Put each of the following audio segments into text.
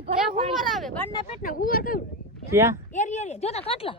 પાણી ભરે હુવર આવે બારના પેટના હુવર કયું ક્યાં એરી જોતા કાટલા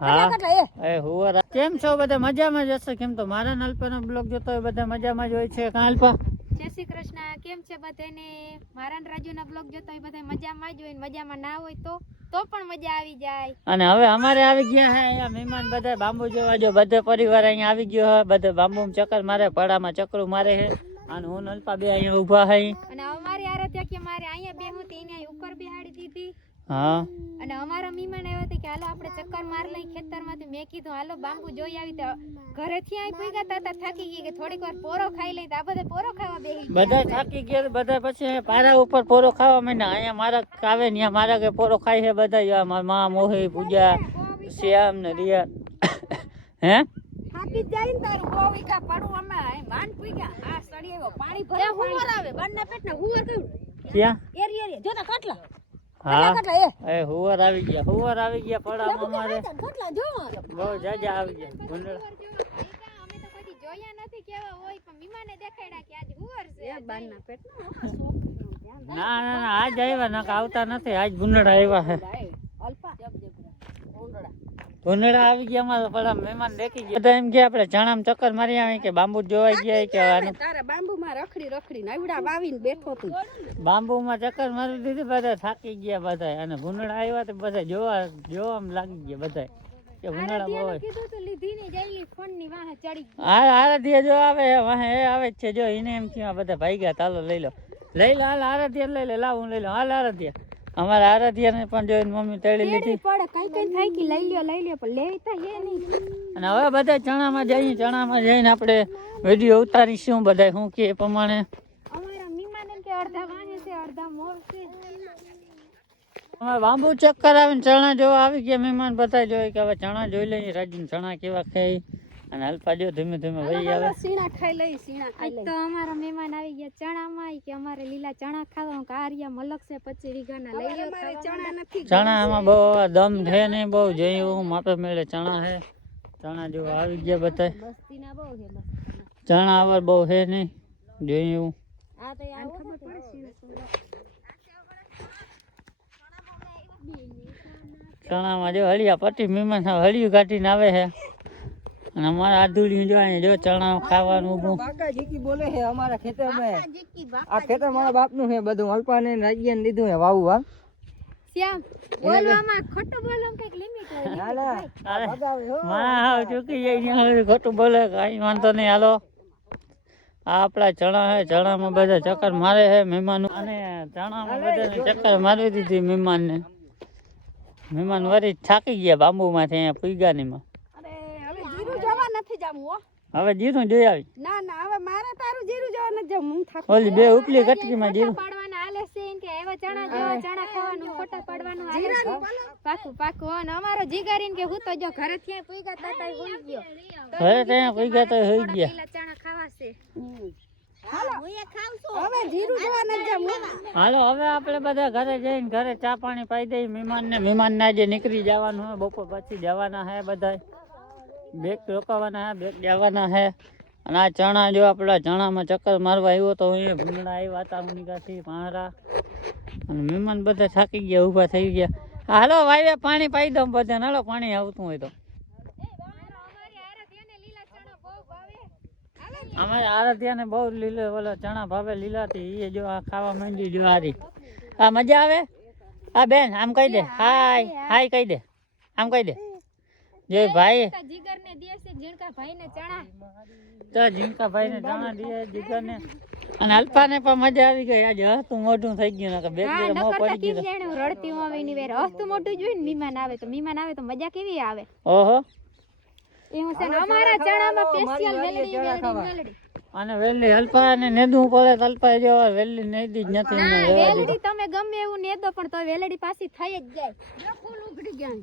હા એ હુવર કેમ છો બધા મજામાં જ હશે કેમ તો મારા નલપાનો બ્લોગ જોતો હોય બધા મજામાં જ હોય છે કાલપા જય શ્રી કૃષ્ણ કેમ છે બધાને મારા રાજુના બ્લોગ જોતો હોય બધા મજામાં જ હોય મજામાં ના હોય તો પણ મજા આવી જાય અને હવે અમારે આવી ગયા હે અહીંયા મહેમાન બધા બાંબુ જોવા જો બધે પરિવાર અહીંયા આવી ગયો હે બધે બાંબુમાં ચક્કર મારે પડામાં ચક્કરું મારે હે અને હું નલપા બે અહીંયા ઊભા હે અને અમારી આરાધ્યા કે મારે અહીંયા બેહું તી એને ઉપર બેહાડી દીધી હા અને અમારા મહેમાન આવ્યા હતા કે હાલો આપણે ચક્કર માર લઈ ખેતરમાંથી મેં કીધું હાલો બાંબુ જોઈ આવી તો ઘરેથી અહીં પૂગ્યા હતા થાકી ગઈ કે થોડીક વાર પોરો ખાઈ લઈ તો આ બધા પોરો ખાવા બેહી બધા થાકી ગયા બધા પછી પારા ઉપર પોરો ખાવા માંડ્યા અહીંયા મારા આવે ને મારા કે પોરો ખાય છે બધા મારા મા મોહી પૂજા શ્યામ ને રિયા હે થાકી જાય ને તારું બહુ વીઘા પડું અમે માન પૂગ્યા આ સડી આવ્યો પાણી ભરે હુવર આવે બારના પેટના હુવર કયું ક્યાં એરી જોતા કાટલા હા એ હુવર આવી ગયા પડામાં અમારે કાટલા જોવો બહુ જાજા આવી ગયા ગુંડળા અમે તો કદી જોયા નથી કેવા હોય પણ મીમાને દેખાડ્યા કે આજ હુવર છે બારના પેટના ના આજ આવ્યા નક આવતા નથી આજ ગુંડળા આવ્યા હે અલ્પા ગુંડળા આવી ગયા અમારા પડા મહેમાન દેખી ગયા બધા એમ કે આપણે ચણામાં ચક્કર મારી આવી કે બાંબુ જોવાઈ ગયા કે તારા બાંબુમાં રખડી નાવડા વાવીને બેઠો તું બાંબુમાં ચક્કર મારી દીધી બધા થાકી ગયા બધા અને ગુંડળા આવ્યા તો બધા જોવામાં લાગી ગયા બધા કે ગુંડળા બહુ કીધું તો લીધી ને જઈ ફોન ની વાહે ચડી આરાધ્યા જો આવે વાહે એ આવે જ છે જો એને એમ થયું બધા ભાઈ ગયા ચાલો લઈ લો હાલ આરાધ્યા લઈ લે લાવ હું લઈ લો હાલ આરાધ્યા અમારા આરાધ્યા ને પણ જોઈને મમ્મી તેડી લીધી પડે કઈ થાય કે લઈ લ્યો પણ લેતા એ નહીં અને હવે બધા ચણામાં જઈને આપણે વિડીયો ઉતારીશું બધા શું કે એ પ્રમાણે અમારા મહેમાન એમ કે અડધા વાહે છે અડધા મોર છે અમારે બાંબુ ચક્કર આવીને ચણા જોવા આવી ગયા મહેમાન બધા જોઈ કે હવે ચણા જોઈ લઈએ રાજુ ચણા કેવા ખાઈ અને હલપા જો ધીમે ધીમે વહી આવે સીણા ખાઈ લઈ તો અમારા મહેમાન આવી ગયા ચણામાં કે અમારે લીલા ચણા ખાવા કારિયા મલક છે 25 વીઘાના લઈ લ્યો ચણા નથી ચણા આમાં બહુ દમ છે નહીં બહુ જોયું માપે મેળે ચણા હે ચણા જો આવી ગયા બધા બસ્તીના બહુ છે ચણા આવાર બહુ હે નહીં જોયું આ તો આ ખબર પડે ચણામાં જો હળિયા પટ્ટી મહેમાન હળિયું કાઢીને આવે છે અને અમારા આધુડિયું જો અહીંયા જો ચણા ખાવાનું ઊભું બાકા જીકી બોલે છે અમારા ખેતરમાં આ ખેતર મારા બાપનું છે બધું અલ્પાને રાજ્યાને લીધું છે વાવવા શ્યામ બોલવામાં ખોટું બોલવામાં કઈક લિમિટ હોય ના ના બગાવે હો હા ચૂકી જાય હવે ખોટું બોલે કાંઈ વાંધો નહીં હાલો આ આપણા ચણા છે ચણામાં બધા ચક્કર મારે છે મહેમાનો અને ચણામાં બધાને ચક્કર મારી દીધી મહેમાન વરી થાકી ગયા બાંબુમાંથી અહીંયા પૂગાનીમાં જીરું જોવા નથી જાવું હો હવે જીરું જોઈ આવી ના હવે મારે તારું જીરું જોવા નથી જાવું હું થાકી ઓલી બે ઉપલી કટકીમાં જીરું પાડવાના આલે છે કે એવા ચણા જેવા ચણા ખાવાનું ફોટા પાડવાનું આલે છે પાકું અને અમારો જીગરીન કે હું તો જો ઘરે થી પૂગા તાતા હોઈ ગયો ઘરે ત્યાં પૂગા તો હોઈ ગયા લીલા ચણા ખાવા છે હાલો હું એ ખાવ છું હવે જીરું જોવા નથી જાવું હાલો હવે આપણે બધા ઘરે જઈને ઘરે ચા પાણી પાઈ દઈ મહેમાનને આજે નીકળી જવાનું હોય બપોર પછી જવાના હે બધા બેગ રોકાવાના હે બેગ જવાના હે અને આ ચણા જો આપણા ચણામાં ચક્કર મારવા આવ્યો તો એ ભૂંગળા આવ્યા હતા ઉનીકાથી પારા અને મહેમાન બધા થાકી ગયા ઊભા થઈ ગયા હાલો વાવે પાણી પાઈ દઉં બધા હાલો પાણી આવતું હોય તો અમારે આરાધ્યાને બહુ લીલો ઓલો ચણા ભાવે લીલાથી એ જો આ ખાવા માંડી જો હારી આ મજા આવે આ બેન આમ કહી દે હાય કહી દે આમ કહી દે જો ભાઈ જીગરને દે છે જીણકા ભાઈને ચણા તો જીણકા ભાઈને ચણા દે જીગરને અને અલ્પાને પણ મજા આવી ગઈ આજે હસતું મોઢું થઈ ગયું ને બે બે મોં પડી ગયું જાણે રડતી હું આવે ની વેર હસતું મોઢું જોઈને મહેમાન આવે તો મજા કેવી આવે ઓહો એવું છે અમારા ચણામાં સ્પેશિયલ વેલડી અને વેલી અલ્પાને નેદવું પડે તો અલ્પા જો વેલી નેદી જ નથી વેલડી તમે ગમે એવું નેદો પણ તો વેલડી પાછી થઈ જ જાય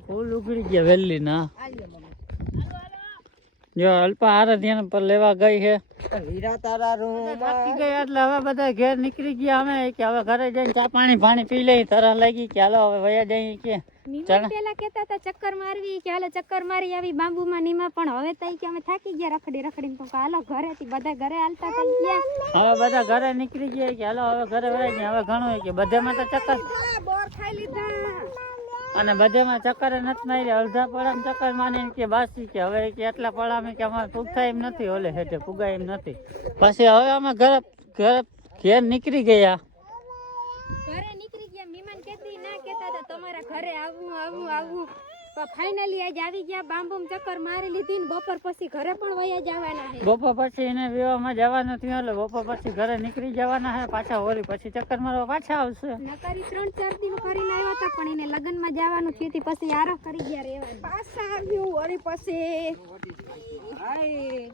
ફૂલ ઉગડી ગયા વેલી ના જો અલ્પા આરાધ્યાને પર લેવા ગઈ છે. હીરા તારા થાકી રૂમ ગયા એટલે હવે બધા ઘેર નીકળી ગયા અમે કે હવે ઘરે જઈને ચા પાણી પી લઈ. તરસ લાગી કે હાલો હવે વયા જઈએ કે નીમા પેલા કહેતા હતા ચક્કર મારવી કે હાલો ચક્કર મારી આવી બાંબુમાં નીમા, પણ હવે તઈ કે અમે થાકી ગયા રખડીને તો હાલો ઘરેથી બધા ઘરે હાલતા થઈ ગયા. હવે બધા ઘરે નીકળી ગયા કે હાલો હવે ઘરે વયા જઈએ. હવે ઘણું કે બધેમાં તો ચક્કર બોર ખાઈ લીધા અને બધેમાં ચક્કર નથી મારી. અડધા પડામાં ચક્કર માની કે બાસી કે હવે કે એટલા પડામાં કે અમારે પૂગતા એમ નથી, ઓલે હેઠે પૂગાય એમ નથી. પછી હવે અમે ઘેર નીકળી ગયા. ઘરે નીકળી ગયા. મીમાન કહેતી ના કહેતા હતા તમારા ઘરે આવું પણ ફાઇનલી આજ આવી ગયા. બાંબુમ ચક્કર મારી લીધી ને બપોર પછી ઘરે પણ વયા જવાના છે. બપોર પછી એને વિવાહમાં જવાનું થયું એટલે બપોર પછી ઘરે નીકળી જવાના છે. પાછા હોળી પછી ચક્કર મારવા પાછા આવશે. નકારી 3-4 દિન ફરીને આવ્યા હતા પણ એને લગ્નમાં જવાનું થયું હતું પછી આરામ કરી ગયા રહેવાનું. પાછા આવ્યું હોળી પછી. હાય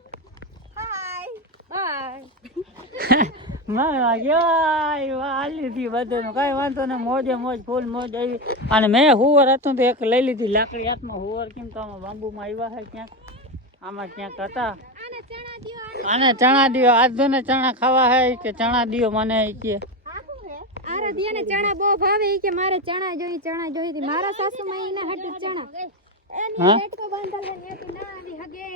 કઈ વાંધો ને મોજે મોજ ફૂલ મોજ આવી. અને મેં હુવર હતું તો એક લઈ લીધી લાકડી હાથમાં. હુવર કેમ તો આમાં બાંબુમાં આવ્યા છે ક્યાંક, આમાં ક્યાંક હતા. આને ચણા દિયો આધો ને ચણા ખાવા હે કે ચણા દિયો મને કે આરાધ્યાને ચણા બહુ ભાવે ઈ કે મારે ચણા જોઈ મારા સાસુમાં એના હાટુ ચણા એની પેટકો બાંધલ ને નેતી ના આવી હગે